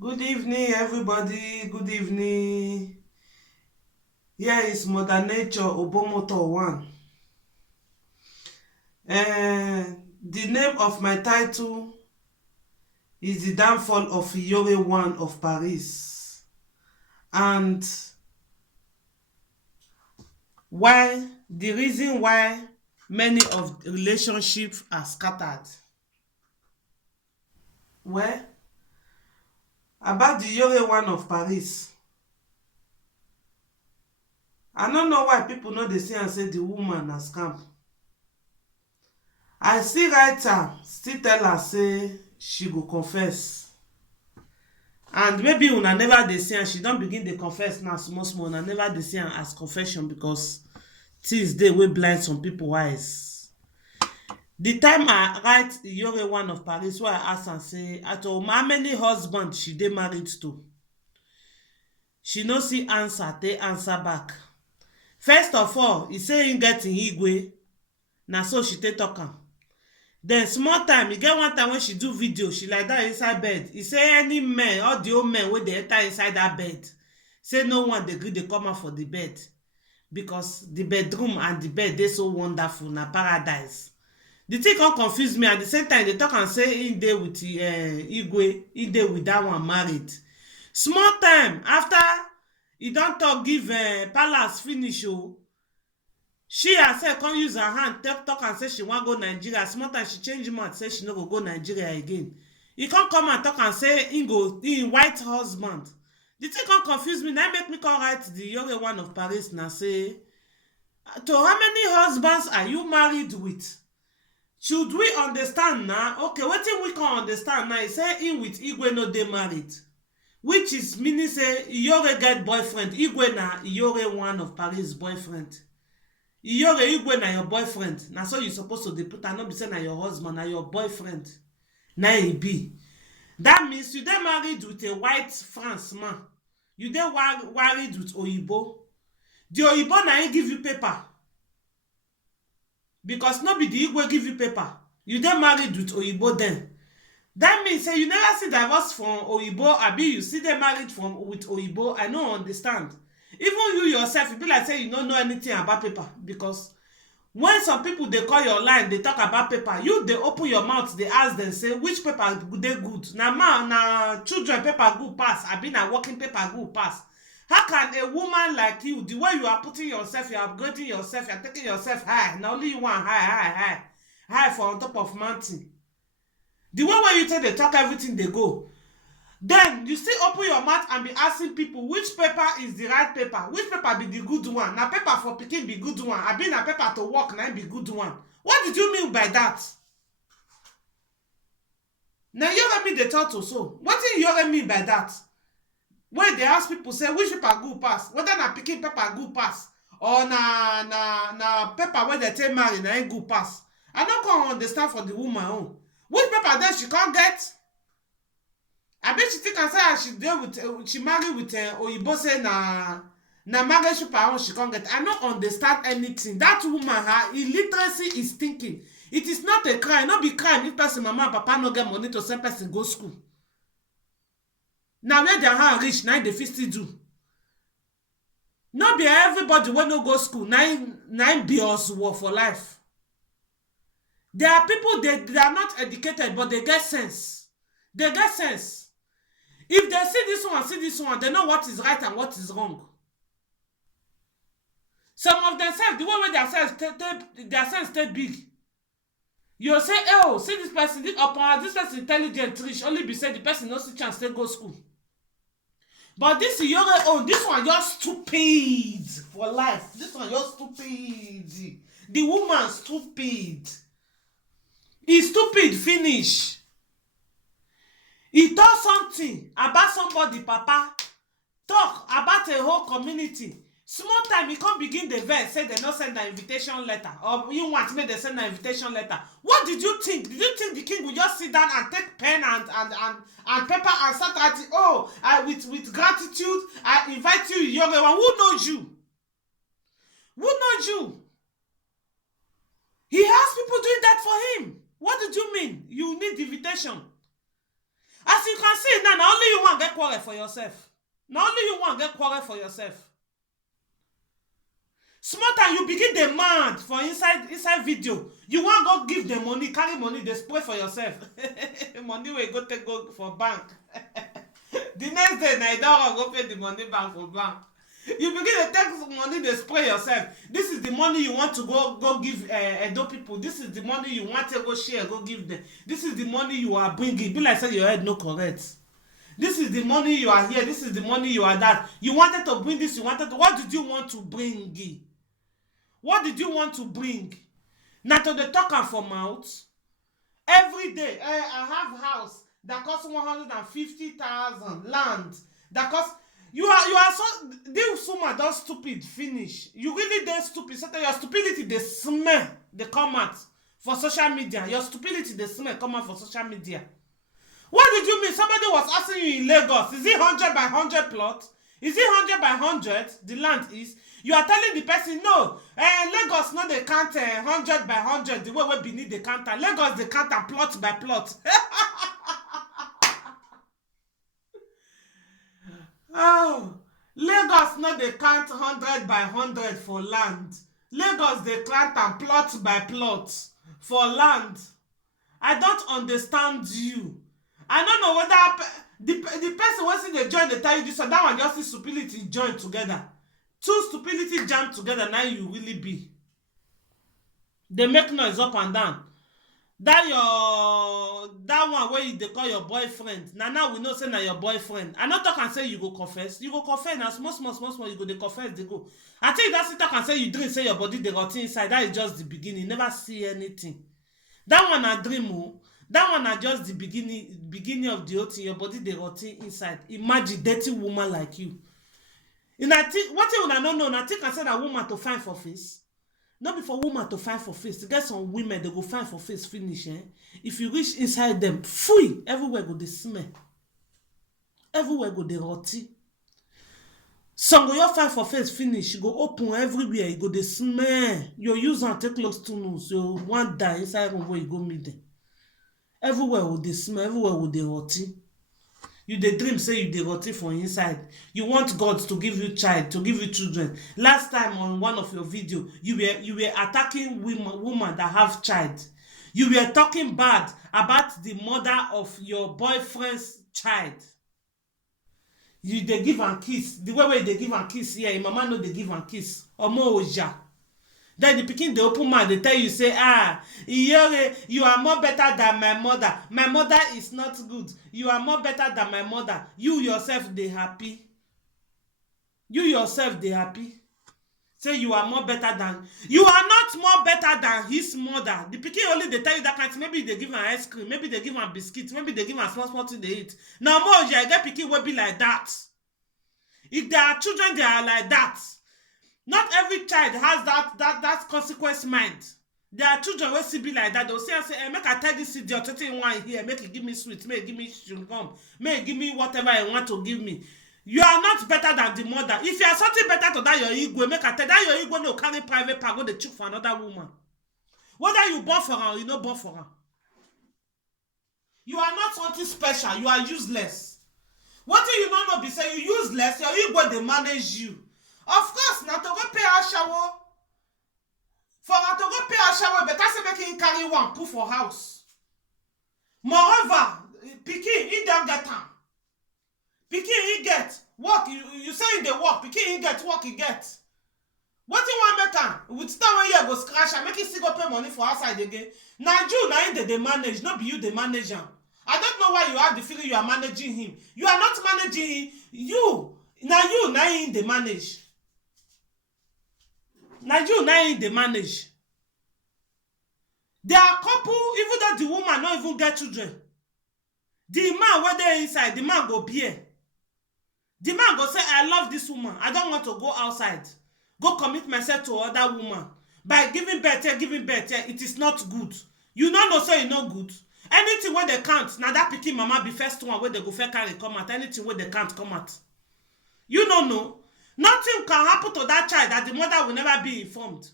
Good evening, everybody. Good evening. Here is Mother Nature Obomoto 1. The name of my title is The Downfall of Iyore One of Paris. And why the reason why many of the relationships are scattered. Well, about the Iyore One of Paris, I don't know why people know they say and say the woman na scam. I still write her, still tell her say she go confess. And maybe una never dey see am, she don begin dey confess now small small. Una never dey see am as confession because things dey wey blind some people eyes. The time I write Iyore One of Paris, wey I ask am say at how many husbands she dey married to, she no see answer take answer back. First of all, e say im get im igwe, na so she take talk am. Then small time, e get one time when she do video, she lie down inside bed. E say any men, all the old men wey dey enter inside that bed, say no one dey gree dey come out for the bed because the bedroom and the bed dey so wonderful, na paradise. The thing come confuse me. At the same time, dey talk am say im dey with igwe, im dey with that one married. Small time after e don talk give palace finish o, she herself come use her hand talk am say she wan go Nigeria. Small time she change mouth say she no go go Nigeria again. E come and talk am say im white husband. The thing come confuse me. Na make me come write the Iyore One of Paris na say to how many husbands are you married with? Should we understand now? Okay, wetin we come understand now is say im with Igwe no dey married, which is meaning say Iyore get boyfriend. Igwe na Iyore One of Paris boyfriend. Iyore, Igwe na your boyfriend. Na so you suppose to dey put am, no be say na your husband, na your boyfriend. Na e be. That means you dey married with a white France man. You dey married with Oyibo. The Oyibo na him give you paper. Because no be the Igwe give you paper. You dey married with Oyibo then. That means say you never see divorce from Oyibo, abi you see dey married with Oyibo. I no understand. Even you yourself, e be like say you no know anything about paper, because when some people dey call your line dey talk about paper, you dey open your mouth dey ask dem say which paper dey good. Na children paper good pass, abi na working paper good pass. How can a woman like you, the way you are putting yourself, you are upgrading yourself, you are taking yourself high, na only you want high for on top of mountain. The way wey you take dey talk, everything dey go. Then you still open your mouth and be asking people which paper is the right paper, which paper be the good one. Na paper for pikin be good one, abi na paper to work na be good one. What did you mean by that? Na Iyore me dey talk to so. Wetin Iyore mean by that? When they ask people say which paper good pass, whether na pikin paper good pass or na paper wey dem take marry na im good pass. I no come understand for the woman own. Which paper then she can't get? I bet she think am say she marry with Oyibo, say na marriage paper own she can't get. I no understand anything. That woman, her illiteracy is thinking. It is not a crime. Not be crime if person mama and papa no get money to send person go school. Now where their hand reach, now they fit still do. No be everybody wey no go school nine be us for life. There are people they are not educated, but they get sense. They get sense. If they see this one, they know what is right and what is wrong. Some of themselves, the way their sense stay big. You say, oh, see this person, this person intelligent, rich, only be said the person no see chance to go school. But this is your own. This one you're stupid for life. This one you're stupid. The woman stupid. He's stupid finish. He talk something about somebody, papa. Talk about a whole community. Small time, he can't begin the verse, say they not send an invitation letter. Or you want me to send an invitation letter. What did you think? Did you think the king would just sit down and take pen and paper and start writing, oh, with gratitude, I invite you, younger one. Who knows you? Who knows you? He has people doing that for him. What did you mean? You need invitation. As you can see now, not only you want to get quarrel for yourself. Not only you want to get quarrel for yourself. Small time you begin demand for inside video. You want go give the money, carry money, they spray for yourself. Money will go take go for bank. The next day, now you don't go pay the money back for bank. You begin to take money, they spray yourself. This is the money you want to go give Edo people. This is the money you want to go share, go give them. This is the money you are bringing. Be like say your head no correct. This is the money you are here. This is the money you are that. You wanted to bring this. You wanted to. What did you want to bring? What did you want to bring? Now to the talk for mouth. Every day, I have house that costs 150,000 land that costs. You are so this woman does stupid finish. You really dey stupid. So your stupidity they smell they come out for social media. Your stupidity they smell come out for social media. What did you mean? Somebody was asking you in Lagos, is it 100 by 100 plot? Is it 100 by 100? The land is. You are telling the person, no, Lagos no they count 100 by 100 the way we beneath the counter. Lagos they count plot by plot. Oh, Lagos no they count 100 by 100 for land. Lagos they count plot by plot for land. I don't understand you. I don't know whether the person wants to join the tell you this or that one just stupidity join together. Two stupidity jam together, now you really be. They make noise up and down. That one where they call your boyfriend. Now we know say na your boyfriend. I not talk and say you go confess. You go confess now small you go they confess they go. I tell you that sit talk and say you drink say your body they rot inside. That is just the beginning. Never see anything. That one a dream oh. That one are just the beginning of the whole thing. Your body they rot inside. Imagine dirty woman like you. In I think what you don't know, I think I said a woman to find for face. Not before woman to find for face. To get some women they go find for face finish. If you reach inside them, free everywhere go they smell. Everywhere go they rotty. Some go your find for face finish. You go open everywhere. You go they smell. Your use and take close to nose. You want die inside where you go meet them. Everywhere go they smell. Everywhere go they rotty. You dey dream say you dey rotty for inside. You want God to give you child, to give you children. Last time on one of your video, you were attacking women that have child. You were talking bad about the mother of your boyfriend's child. You dey give am kiss. The way they give am kiss here, your mama no dey give am kiss. Omo oja. Then the pikin dey open mouth, they tell you say, Iyore, you are more better than my mother. My mother is not good. You are more better than my mother. You yourself dey happy. You yourself dey happy. Say you are more better than. You are not more better than his mother. The pikin only they tell you that kind of thing. Maybe they give am ice cream. Maybe they give am biscuits. Maybe they give am small thing they eat. Now more I get pikin will be like that. If there are children, they are like that. Not every child has that consequence mind. There are children who see be like that. They'll say, make I tell this idiot, something one here, make it give me sweet, make it give me chewing-gum, make it give me whatever I want to give me. You are not better than the mother. If you are something better to that your ego, make I tell that your ego no carry private part, go the chook for another woman. Whether you born for her or you not born for her. You are not something special. You are useless. What do you not know be say you useless, your ego they manage you. Of course, now to go pay a shower. For her to go pay a shower, better say make him carry one, put for house. Moreover, pikin, he don't get time. Pikin, he get work. You say in the work, pikin, he get work, he get. What you want make him? With time when you go scratch and make him still go pay money for outside again. Now you, now in they manage, not be you the manager. I don't know why you have the feeling you are managing him. You are not managing him. You, now in the manage. Now you they manage. There are couple, even though the woman not even get children. The man where they inside, the man go beer. The man go say, I love this woman. I don't want to go outside. Go commit myself to other woman. By giving birth here, it is not good. You don't know say it's not good. Anything where they can't, now that pikin mama be first one where they go fair carry come out. Anything where they can't come out. You don't know. Nothing can happen to that child that the mother will never be informed.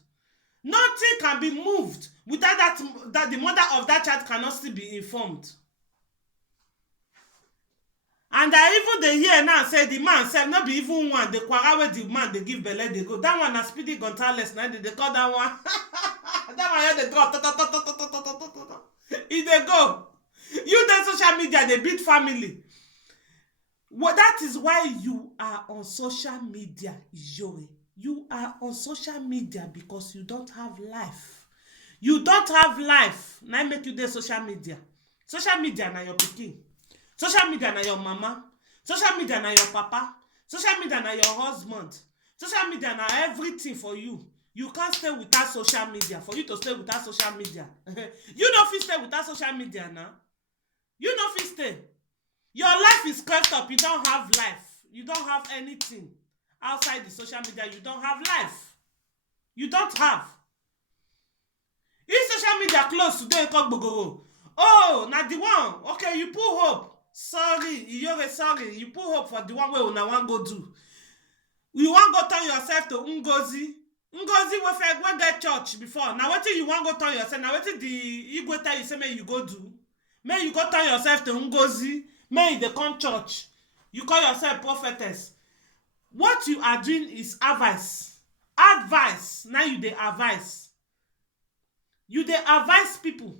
Nothing can be moved without that the mother of that child cannot still be informed. And I even dey hear now say the man sef no be even one, the kwara wey the man dey give belle dey go. That one na Speedy Gonzales na dey call that one. That one here dey go. E dey go. You dey social media dey beat family. Well, that is why you are on social media, Ijore. You are on social media because you don't have life. You don't have life. Now make you dey social media. Social media na your pikin. Social media na your mama. Social media na your papa. Social media na your husband. Social media na everything for you. You can't stay without social media. For you to stay without social media. You don't fit stay without social media now. You don't fit stay. Your life is cleft up. You don't have life. You don't have anything. Outside the social media, you don't have life. You don't have. If social media close today, oh, na the one. Okay, you put hope. Sorry, you're sorry. You put hope for the one way una wan go do. You wan go turn yourself to Ngozi. Ngozi wey get church before. Now wetin you wan go turn yourself? Now wetin the Igwe tell you say make you go do? Make you go turn yourself to Ngozi. Make you dey come church. You call yourself prophetess. What you are doing is advice. Advice. Now you dey advise. You dey advise people.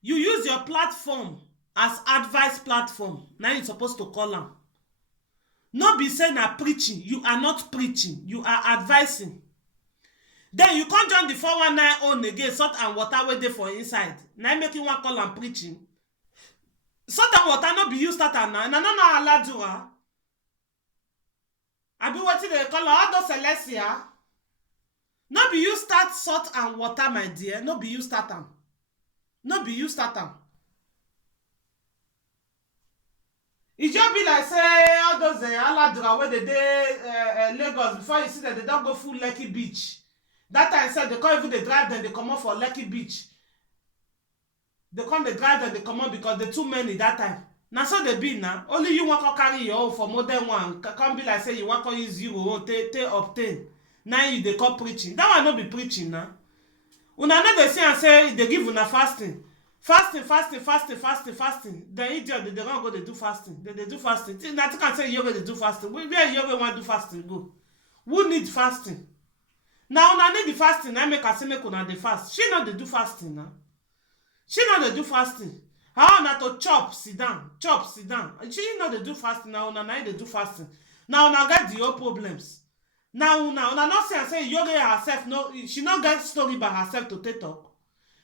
You use your platform as advice platform. Now you're supposed to call them. Not be saying na preaching. You are not preaching. You are advising. Then you can't join the 419 own again, salt and water wey dey for inside. Now make you want call am preaching. Salt and water no be you start am now. Na no allow do ah. I be wetin they call all those Celestia. No be you start salt and water, my dear. No be you start am. No be you start am. It just be like say all those Aladura where they dey Lagos before you see that they don't go full Lekki Beach. That time said they can't even they drive them, they come out for Lekki Beach. They come they drive them, they come out because they too many that time. Now so they be now. Only you want to carry your own for more than one. Can't be like say you want to use your own to obtain. Now you they call preaching. That one not be preaching now. Una know they say and say they give una fasting. Fasting. The idiot they don't go they do fasting. They do fasting. Now you can say yoga they do fasting. Where yoga want to do fasting go? Who need fasting? Now una need the fasting. I make a say make una dey fast. She not they do fasting now. She not they do fasting. How na to chop sit down. She not they do fasting now. Una they do fasting. Now una get the old problems. Now una not say yoga herself. No, she not get story by herself to take talk.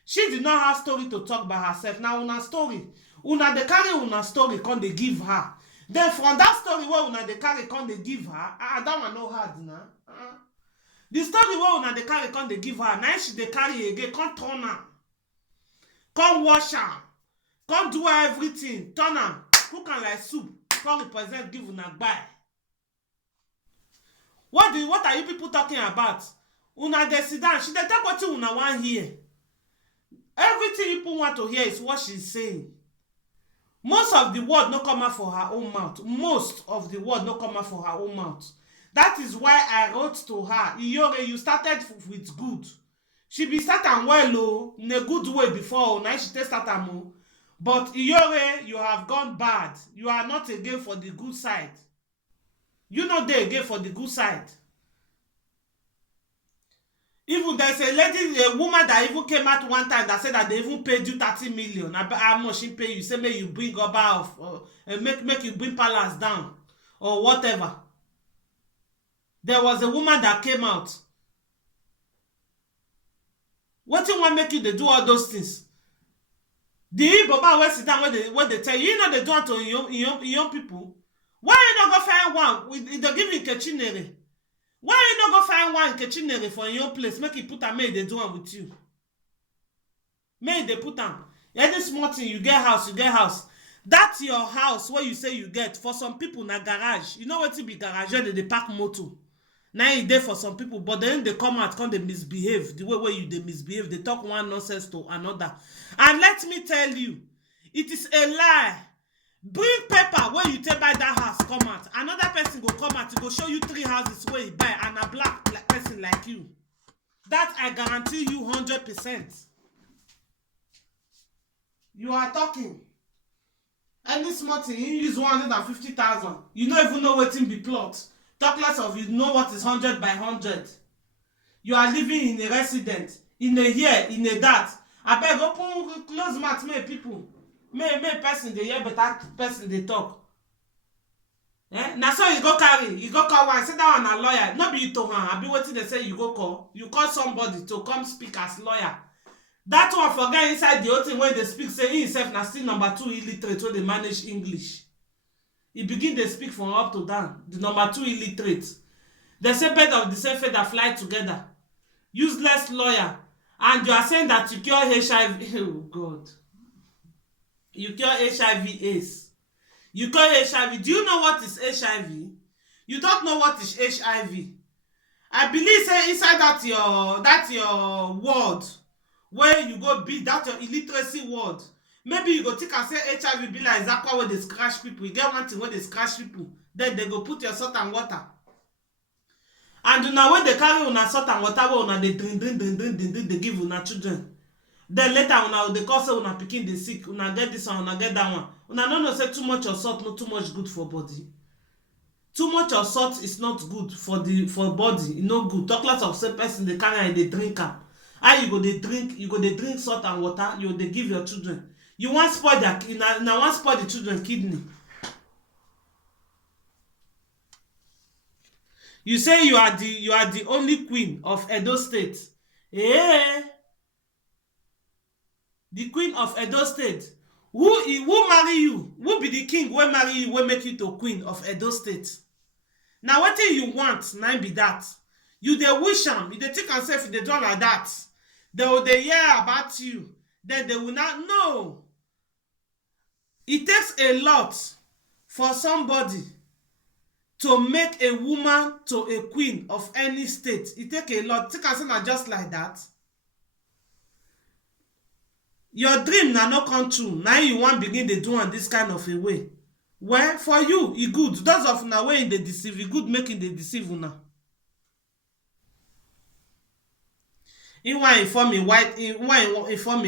She did not have story to talk by herself. Now una story. Una they carry una story come they give her. Then from that story where una they carry come they give her. That one no hard now. The story where una they carry come they give her. Now she they carry again. Come turn her. Come wash her. Come do everything. Turn her. Cook her like soup. Come represent give una buy. What are you people talking about? Una they sit down. She they talk what you una want hear. Everything people want to hear is what she's saying. Most of the word no come out for her own mouth. Most of the word no come out for her own mouth. That is why I wrote to her, Iyore, you started with good. She be starting well, in a good way before. Now she take start more. But Iyore, you have gone bad. You are not again for the good side. You not there again for the good side. Even there's a woman that even came out one time that said that they even paid you 30 million. How much she pay you? Say make you bring Oba off, or make you bring Palace down, or whatever. There was a woman that came out. What you want make you they do all those things? The Igbo man wey sit down when they tell you, you know they do it to young people. Why you not go find one? They give you Kechinere. Why you not go find one Kechinere for your place? Make you put am, make they do one with you. Make they put am. Any small thing, you get house. That's your house where you say you get. For some people, na garage. You know what it be garage? Where they park motor. Now it's there for some people, but then they come out, they misbehave. The way you they misbehave, they talk one nonsense to another. And let me tell you, it is a lie. Bring paper where you take buy that house, come out. Another person go come out, he go show you 3 houses where you buy, and a black person like you. That I guarantee you 100%. You are talking. Any small thing, you use 150,000. You don't even know wetin be plot. Talk less of you know what is 100 by 100. You are living in a resident, in a here, in a that. Abeg open close mouth, make people, make person dey hear better person dey talk. Na so you go carry, you go call one, say that one na lawyer. No be you to am, abi wetin dey say you go call. You call somebody to come speak as lawyer. That one forget inside the whole thing wey dey speak say he himself na still number 2 illiterate wey dey manage English. He begin dey speak from up to down, the number 2 illiterate. They say birds of the same feather fly together. Useless lawyer. And you are saying that you cure HIV. Oh God. You cure HIV/AIDS. You cure HIV. Do you know what is HIV? You don't know what is HIV. I believe say inside that your word where you go beat that your illiteracy word. Maybe you go think and say HIV be like Zakwa where they scratch people. You get one thing where they scratch people. Then they go put your salt and water. And now when they carry una salt and water, una they drink, they give una children. Then later una they call say una pikin dey sick, una get this one, una get that one. Una no know say too much of salt not too much good for body. Too much of salt is not good for body. E no good. Talk lots of say person they carry and they drink am. How you go dey drink? You go dey drink salt and water. You go dey give your children. You want spoil their now want spoil the children kidney. You say you are the only queen of Edo State. Eh? The queen of Edo State. Who marry you? Who be the king wey marry you wey make you to queen of Edo State? Now wetin you want, na be that. You dey wish am, you dey think am say if you dey do like that, they will dey hear about you. Then they will not know. It takes a lot for somebody to make a woman to a queen of any state. It take a lot. Think I say na just like that. Your dream na no come true. Now you want begin dey do on this kind of a way. Well, for you, e good. Those of una wey dey deceive, e good making dey deceive una. He want inform a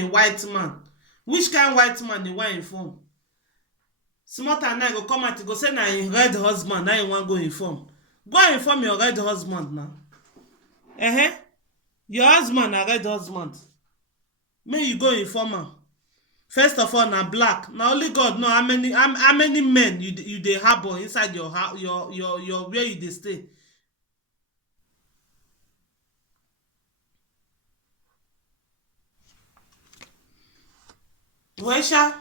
white man. Which kind white man they want inform? Small time now go come out, go say na him red husband, now you want go inform. Go inform your red husband now. Your husband na red husband. May you go inform am. First of all, na black. Now only God know how many men you dey harbor inside your house, your where you dey stay. Well, sha,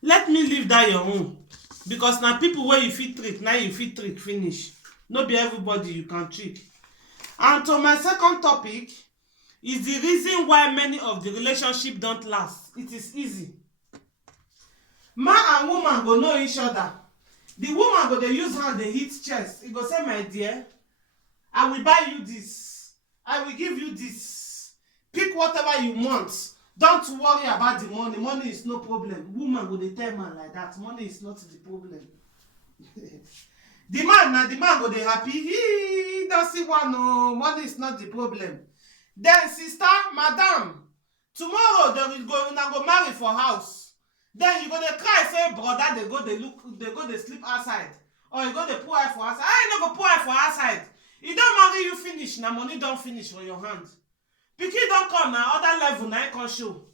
let me leave that your own. Because now people where you fit trick, now you fit trick finish. No be everybody you can trick. And to my second topic is the reason why many of the relationship don't last. It is easy. Man and woman go know each other. The woman go dey use hand dey hit chest. He go say, my dear, I will buy you this. I will give you this. Pick whatever you want. Don't worry about the money. Money is no problem. Woman go dey tell man like that. Money is not the problem. The man go dey happy. He don't see one. No, money is not the problem. Then sister, madam, tomorrow they go marry for house. Then you go dey cry say brother they go dey sleep outside. Or you go dey pour eye for outside. I no go pour eye for outside. He don't marry you finish. Now money don't finish for your hand. Pikin don't come now, other level now you can show.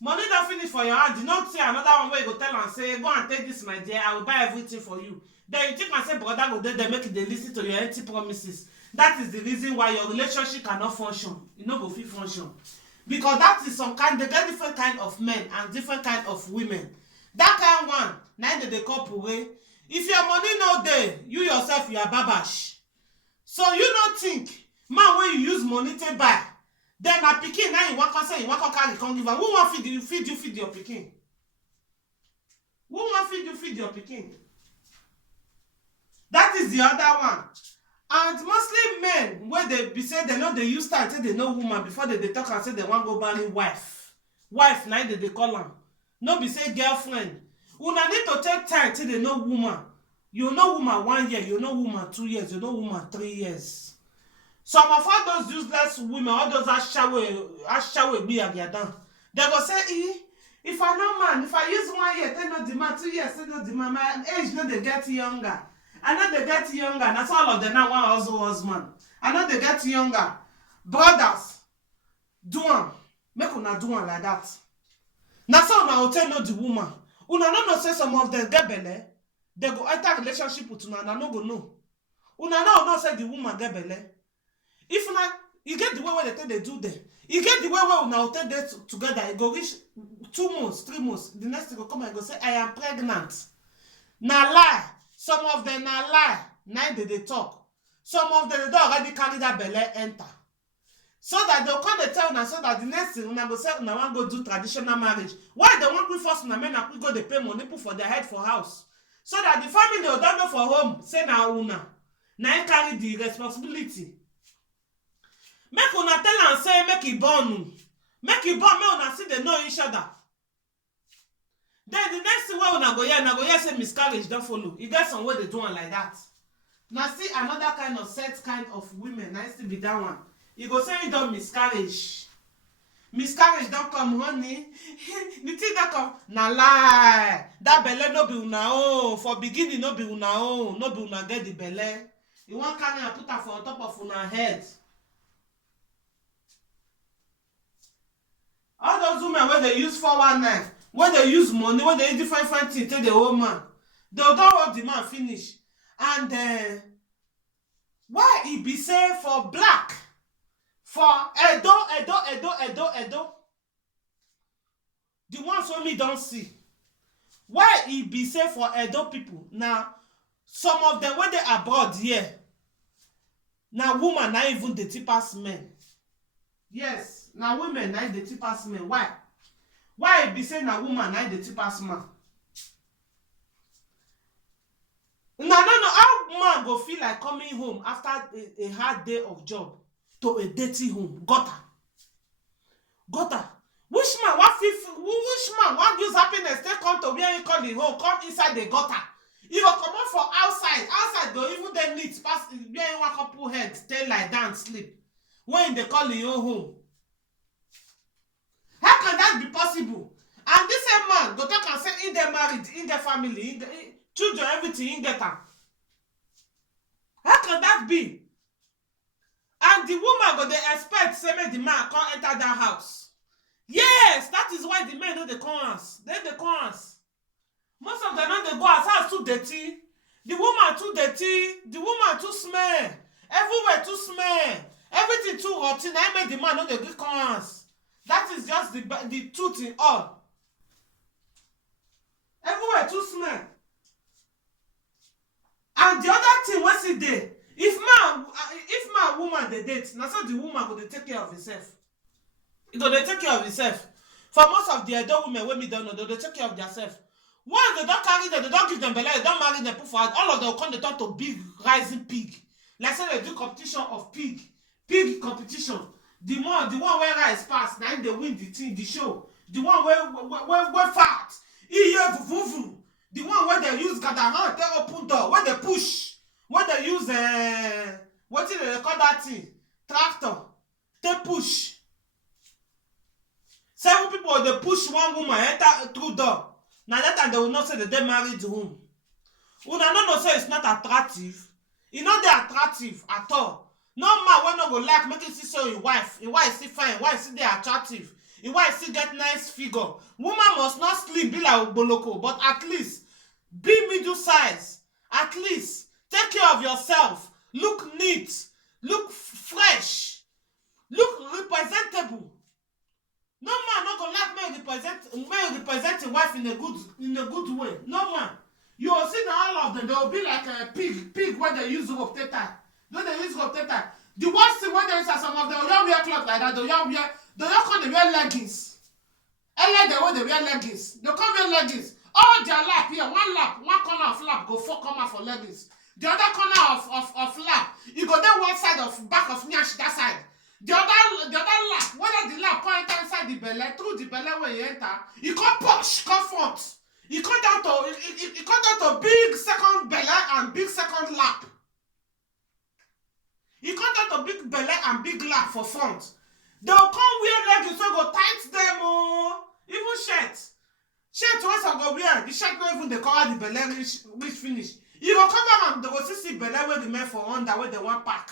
Money don't finish for your hand. You not say another one where you go tell and say, go and take this, my dear, I will buy everything for you. Then you think and say, brother, go there, they make it, they listen to your empty promises. That is the reason why your relationship cannot function. You know, go fit function. Because that is some kind, they get different kind of men and different kind of women. That kind one, now they call pure. If your money no there, you yourself, you are babash. So you don't think, man, when you use money to buy, then a pikin now you want to say you want to carry come give am. Who want feed you feed your pikin? Who want feed your pikin? That is the other one. And mostly men where they be say they know they use time say they know woman before they talk and say they want go marry wife. Wife now they call am. No be say girlfriend. Una need to take time till they know woman. You know woman 1 year, you know woman 2 years, you know woman 3 years. Some of all those useless women, all those ashawe be agadan, they go say, if I know man, if I use 1 year, they know the man, 2 years still know the man. My age no dey get younger. I know they get younger. That's all of them now one husband. I know they get younger. Brothers, do am. Make una do am like that. Na so una hotel know the woman. Una no know say some of them get belle. They go enter relationship with una no go know. Una no say the woman get belle. If una, you get the way where they do them. You get the way where una hotel dey together. You go reach 2 months, 3 months. The next thing go come and go say, I am pregnant. Na lie. Some of them na lie. Now they talk. Some of them they don't already carry that belle enter. So that they'll come and tell una so that the next thing una go say una want go do traditional marriage. Why they want to force una men and go they pay money put for their head for house? So that the family will don't go for home. Say na una. Now carry the responsibility. Make una tell and say make it born. Make it born, make una see they know each other. Then the next thing where una go hear say miscarriage don't follow. You get some way they do it like that. Now see another kind of set kind of women. Nice to be that one. You go say you don't miscarriage. Miscarriage don't come, honey. The thing that come, na lie. That belle no be una own. For beginning no be una own. No be una get the belle. You want carry and put her for on top of una head. All those women where they use 419, where they use money, where they different things, take the old man. They don't hold the man finish. And why he be say for black? For Edo. The ones only don't see. Why he be say for Edo people? Now, some of them when they abroad here, now woman not even the cheapest men. Yes, now women not the cheapest men. Why? Why he be say now woman not the cheapest man? Now, no, how man go feel like coming home after a hard day of job to a dirty home? Gutter. Which man want use happiness? They come to where you call the home, come inside the gutter. You go come out for outside. Outside go even then neat pass where you want couple head, stay like that and sleep. When they call your home. How can that be possible? And this same man go talk and say in their married, in their family, in the children, everything in get them. How can that be? And the woman go they expect say make the man come enter that house. Yes, that is why the men know the corners. They the corners. Most of them know they go as house too dirty. The woman too dirty. The woman too smell. Everywhere too smell. Everything too rotten. I make the man know the good corners. That is just the truth in all. Everywhere too smell. And the other thing was it there. If man woman they date, now so the woman go they take care of herself. They take care of herself. For most of the adult women when me don't know, they take care of themselves. Once they don't carry them, they don't give them belly, they don't marry them, put for all of them come they turn to big rising pig. Like say they do competition of pig competition. The one where rice pass, now they win the show. The one where fat, vuvu. The one where they use gadaran, they open door, where they push, where they use what do they call that thing? Tractor. They push. 7 people they push one woman enter through door. Now that time they will not say that they married whom. Una no say it's not attractive. It's not that attractive at all. No man will not go like make you see so your wife. Your wife see fine. Your wife see they attractive. Your wife see get nice figure. Woman must not slim be like Boloko, but at least be middle size. At least take care of yourself. Look neat. Look fresh. Look representable. No man not gonna like me represent a wife in a good way. No man. You will see all of them. They will be like a pig where they use rope tie. No, they use rope tie. The worst thing when they say some of them don't wear clothes like that. They don't come they wear leggings. And like the way they wear leggings. They come wear leggings. All their lap here, one corner of lap go 4 come out for leggings. The other corner of lap, you go there one side of back of nyash that side. The other lap, whether the lap point inside the belly, through the belly where you enter, you come push, come front. You come down to big second belly and big second lap. You come down to big belly and big lap for front. They'll come wear leggings so go tight them even shirt. Shirt wey some go wear, the shirt no even dey cover the belle reach finish. You go cover am, they go see belle wey remain for under wey they wan pack.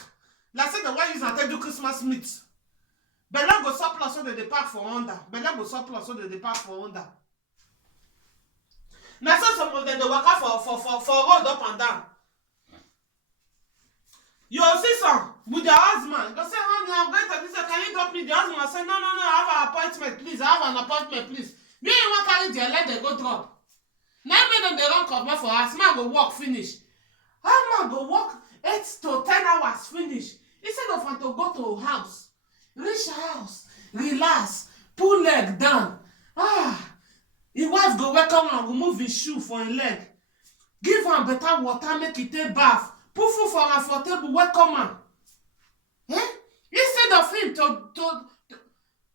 Like say they wan use am take do Christmas meat. Belle go surplus so they pack for under. Belle go surplus so they pack for under. Na so some of them dey waka for road up and down. You will see some with their husband. Go say, honey, I'm going to this. Can you drop me? The husband will say, no, I have an appointment, please. I have an appointment, please. Me and one carry their leg, they go drop. Now make them they run cover for us. Man go walk finish. How man go walk 8 to 10 hours finish? Instead of to go to house, reach house, relax, pull leg down. His wife go welcome am, remove his shoe for his leg. Give am better water, make it take bath. Put food for am for table, welcome am. Instead of him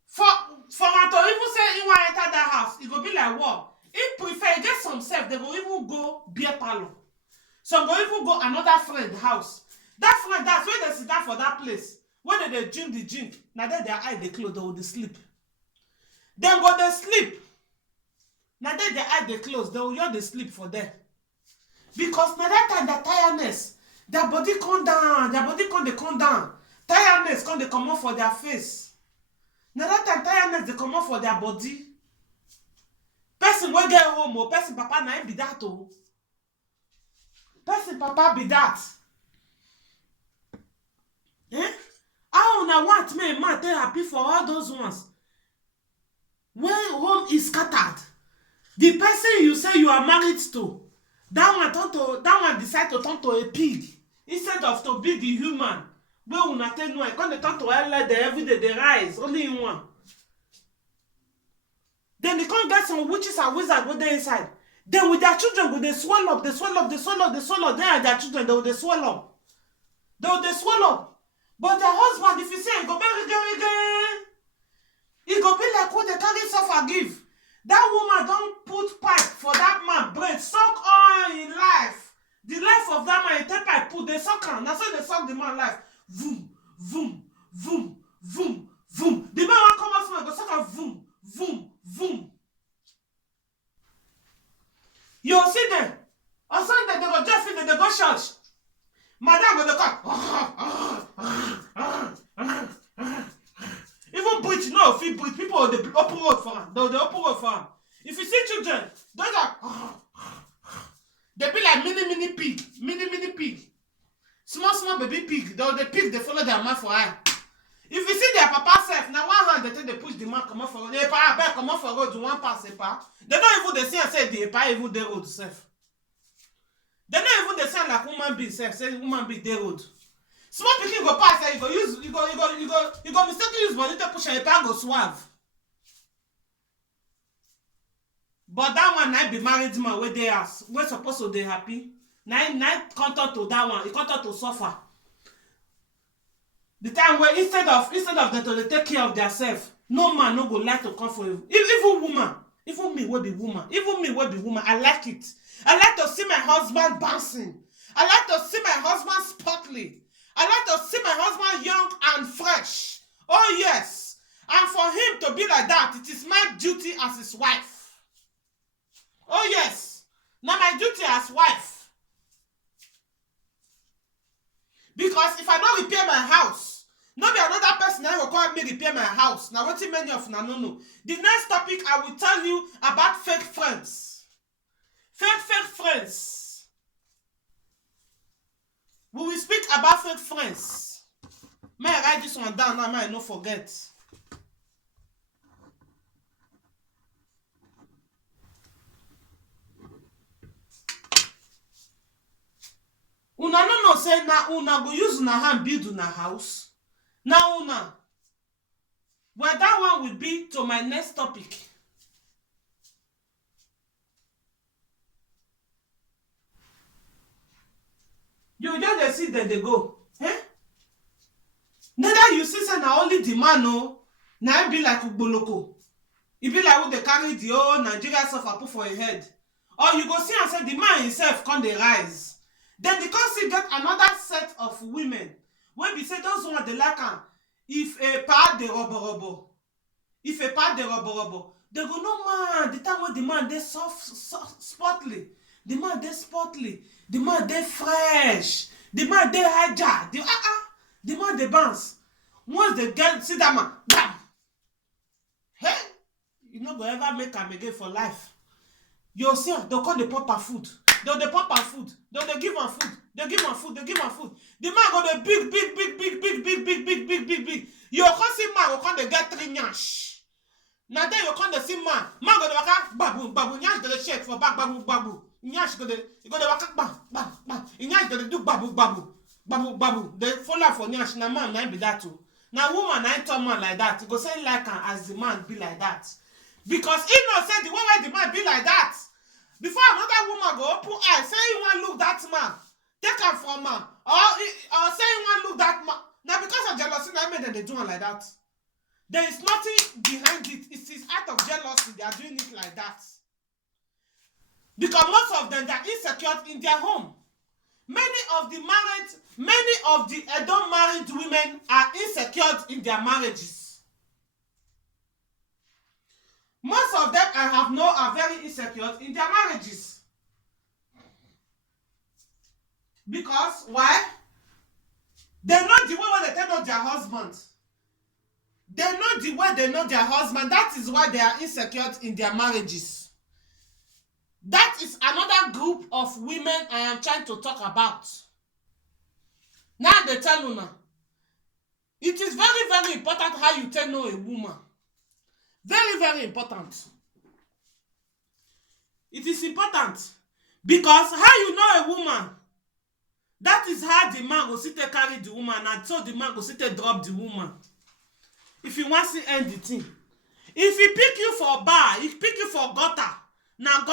for am to even say he wan enter that house, e go be like war. He prefer, get some sef, they go even go beer parlour. Some go even go another friend house. That friend, that's where they sit down for that place. When they drink the drink, now then their eye they close, they will sleep. Then go they sleep. Now then their eye they close, they will they sleep for them. Because now that time, that tiredness, their body come down, they come down. Tiredness come they come out for their face. Now that time, tiredness they come out for their body. Person will get home, or person papa na be that oh. Person papa be that. How una want me man they happy for all those ones? When home is scattered, the person you say you are married to, that one decide to turn to a pig instead of to be the human. Where una take no, when they turn to let the everyday they rise only in one. Then they can't get some witches and wizards go there inside. Then with their children, go they swell up. They and their children, they will swell up. They will swell up. But their husband, if you say, he go be again. He go be like what they carry suffer give. That woman don't put pipe for that man brain. Suck all in life. The life of that man, he take pipe, put they suck on. That's why they suck the man life. Vroom, vroom, vroom, vroom, vroom. The man will come out from go suck on vroom, vroom, vroom. You see them. On Sunday, they go just they go church. Madam go they come. Even preach, no, if you preach, people they open road for him. They open road for him. If you see children, those are they be like mini pig. Small baby pig. The pig they follow their man for eye. If you see their papa self, now one hand they take they push the man come off for road. They come off for road to one pass a pa. They don't even they see and say the pa even the road self. They don't even they sound like woman being self, say woman be the road. Small pikin go pass there, you go mistakenly use body to push and go suave. But that one might be married man where they are, we're supposed to be happy. Night contact to that one, it contact to suffer. The time where instead of them to take care of themselves, no man no go like to come for you. Even woman, even me will be woman, I like it. I like to see my husband bouncing. I like to see my husband sportly. I like to see my husband young and fresh. Oh yes. And for him to be like that, it is my duty as his wife. Oh yes. Now my duty as wife. Because if I don't repair my house, no be another person that will come me repair my house. Now what many of you know. The next topic I will tell you about fake friends. Fake friends. We will speak about fake friends. May I write this one down now, may I not forget. Una no know say na una go use una hand build una house. Now una. Well, that one will be to my next topic. You just see that they go. Neither you see say na only the man no. Now it be like Ugboloko. It be like who they carry the whole Nigeria suffer put for a head. Or you go see and say the man himself come dey rise. Then they come see get another set of women. When we say those one they like am. If a part de robo. They go no man. The time when the man they sportly, the man they sportly, the man they fresh, the man they agile, the man they bounce. Once they get see that man, bam. Hey, you no go ever make am again for life. You see, they call the pop food. They pop am food. They give am food. They give am food. They give am food. The man go the big. You come see man go come dey get 3 nyash. Now then you come to see man go dey waka babu nyash go dey shake for back babu. Nyash go dey waka bam. Nyash go dey do babu. They follow for nyash na man na be that too. Now woman na turn man like that. You go say like am as the man be like that. Because he know say the way the man be like that. Before another woman go open eye, say you want look that man, take am from man, or say you want look that man. Now because of jealousy, I made them they do it like that. There is nothing behind it. It is out of jealousy they are doing it like that. Because most of them they are insecure in their home. Many of the Edo married women are insecure in their marriages. Most of them I have known are very insecure in their marriages. Because why? They know the way when they know their husband. They know the way they know their husband. That is why they are insecure in their marriages. That is another group of women I am trying to talk about. Now they tell you now. It is very, very important how you tell know a woman. Very, very important. It is important because how you know a woman, that is how the man go sit carry the woman, and so the man go sit drop the woman. If you want to end the thing, if he pick you for bar, he pick you for gutter, now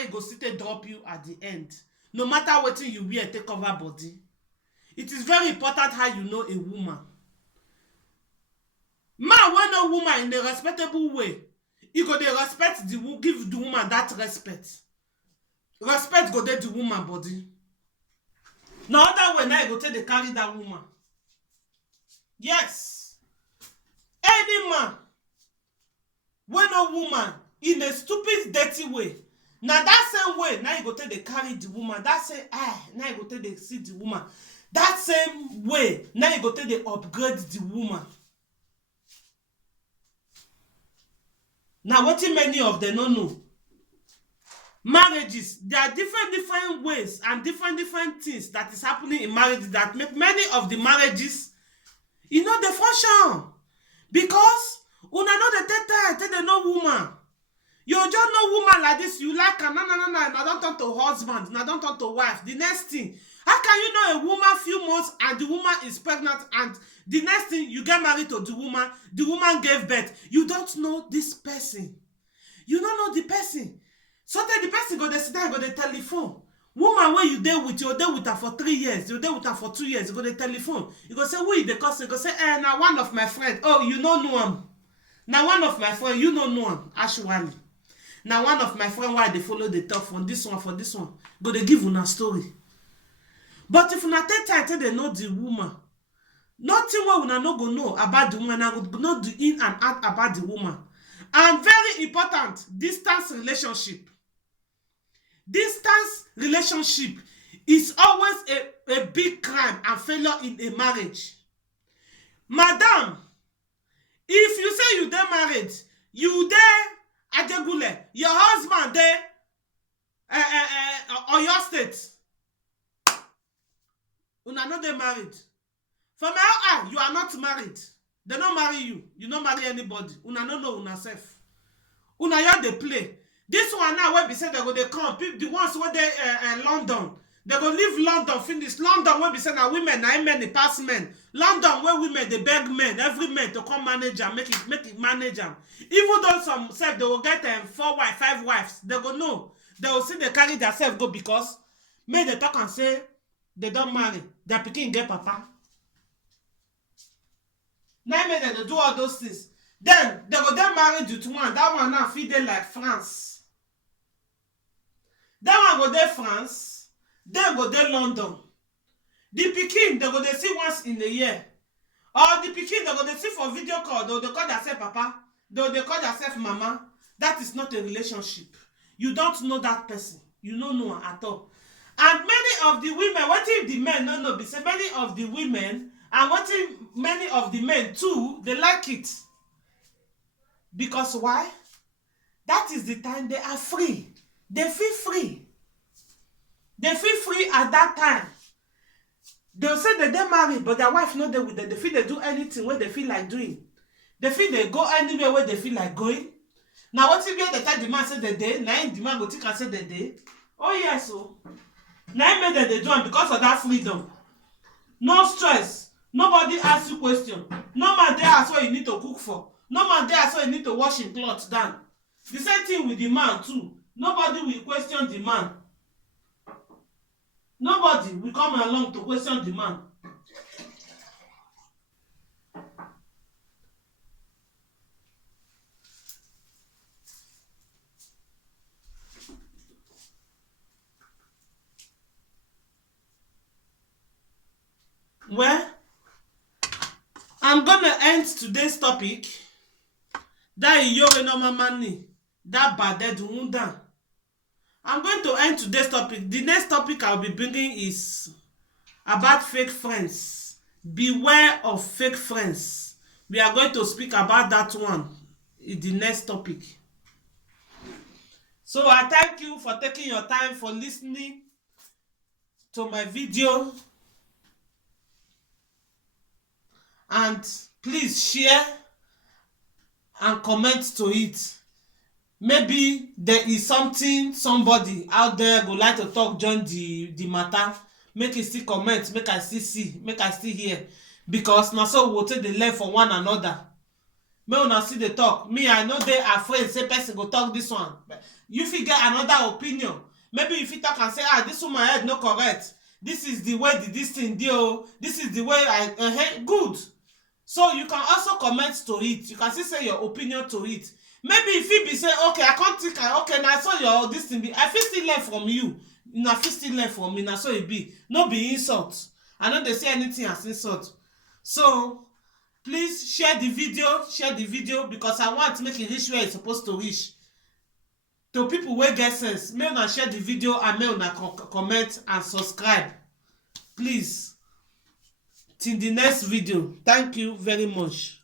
he go sit drop you at the end. No matter what you wear, take cover body. It is very important how you know a woman. Man when no woman in a respectable way, he go dey respect give the woman that respect. Respect go dey the woman body. No other way now you go take dey carry that woman. Yes. Any man when no woman in a stupid dirty way, now that same way now you go take dey carry the woman. That same now you go take dey see the woman. That same way now you go take dey upgrade the woman. Now, what many of them don't know? Marriages, there are different ways and different things that is happening in marriage that make many of the marriages, you know, the function. Because una know the take time, they know woman. You just know woman like this, you like her, no, I don't turn to husband, I don't turn to wife. The next thing, how can you know a woman few months and the woman is pregnant and the next thing you get married to the woman gave birth. You don't know this person. You don't know the person. So then the person go to sit down, go to telephone. Woman where you there with, you're there with her for 3 years, you're there with her for 2 years, you go to telephone. You go say, who is the cousin? You go say, now one of my friends. Oh, you don't know him. Now one of my friends, you don't know him, actually. Now one of my friends, why they follow the talk from this one, for this one. Go they give una story. But if una take time till they know the woman, nothing what una no go know about the woman, I go know the in and out about the woman. And very important, distance relationship. Distance relationship is always a big crime and failure in a marriage. Madam, if you say you dey married, you dey Ajegule, your husband dey Oyo State, una no dey married. For my eye, you are not married. They don't marry you. You don't marry anybody. Una no know una self. Una here dey play. This one now where be say they go dey come. The ones where they London. They go leave London, finish. London where be say na women, na men, the pass men. London where women they beg men, every man to come manage and make it manage them. Even though some self they will get 4 wives, 5 wives, they go no. They will see they carry themselves go because men they talk and say they don't marry. Their pikin get papa. Now men they do all those things. Then they go then marry you to one. That one now feed them like France. That one go there France. Then go there London. The pikin they go they see once in a year. Or the pikin they go they see for video call. They call themselves papa. They call themselves mama. that is not a relationship. You don't know that person. You don't know at all. And many of the women, what if the men no know? Be say many of the women and what if many of the men too, they like it. Because why? That is the time they are free. They feel free. They feel free at that time. They'll say that they're married, but their wife not there with them. They feel they do anything where they feel like doing. They feel they go anywhere where they feel like going. Now what if they tell the man say the day, now the man go think and say the day. Oh yes, so now made that they do it because of that freedom. No stress. Nobody asks you question. No man there as well you need to cook for. No man there as well you need to wash him clothes down. The same thing with the man too. Nobody will question the man. Nobody will come along to question the man. Well, I'm gonna end today's topic. That Iyore normal money, that bad wunda. I'm going to end today's topic. The next topic I'll be bringing is about fake friends. Beware of fake friends. We are going to speak about that one in the next topic. So I thank you for taking your time for listening to my video. And please share and comment to it. Maybe there is something somebody out there go like to talk join the matter. Make it still comment, make I still see, make I still hear. Because na so we take the learn for one another. Make una see the talk. Me, I know they afraid say person go talk this one. You fit get another opinion. Maybe you fit talk and say, this woman head no correct. This is the way this thing deal. This is the way I good. So you can also comment to it. You can still say your opinion to it. Maybe if you be say, okay, I can't think, okay, now I saw your this thing be. I feel still learn from you. I feel still learn from me. Now so it be. No be insult. I know they say anything as insult. So please share the video because I want to make it reach where it's supposed to reach. To people wey get sense, make una share the video and make una comment and subscribe. Please. Till the next video. Thank you very much.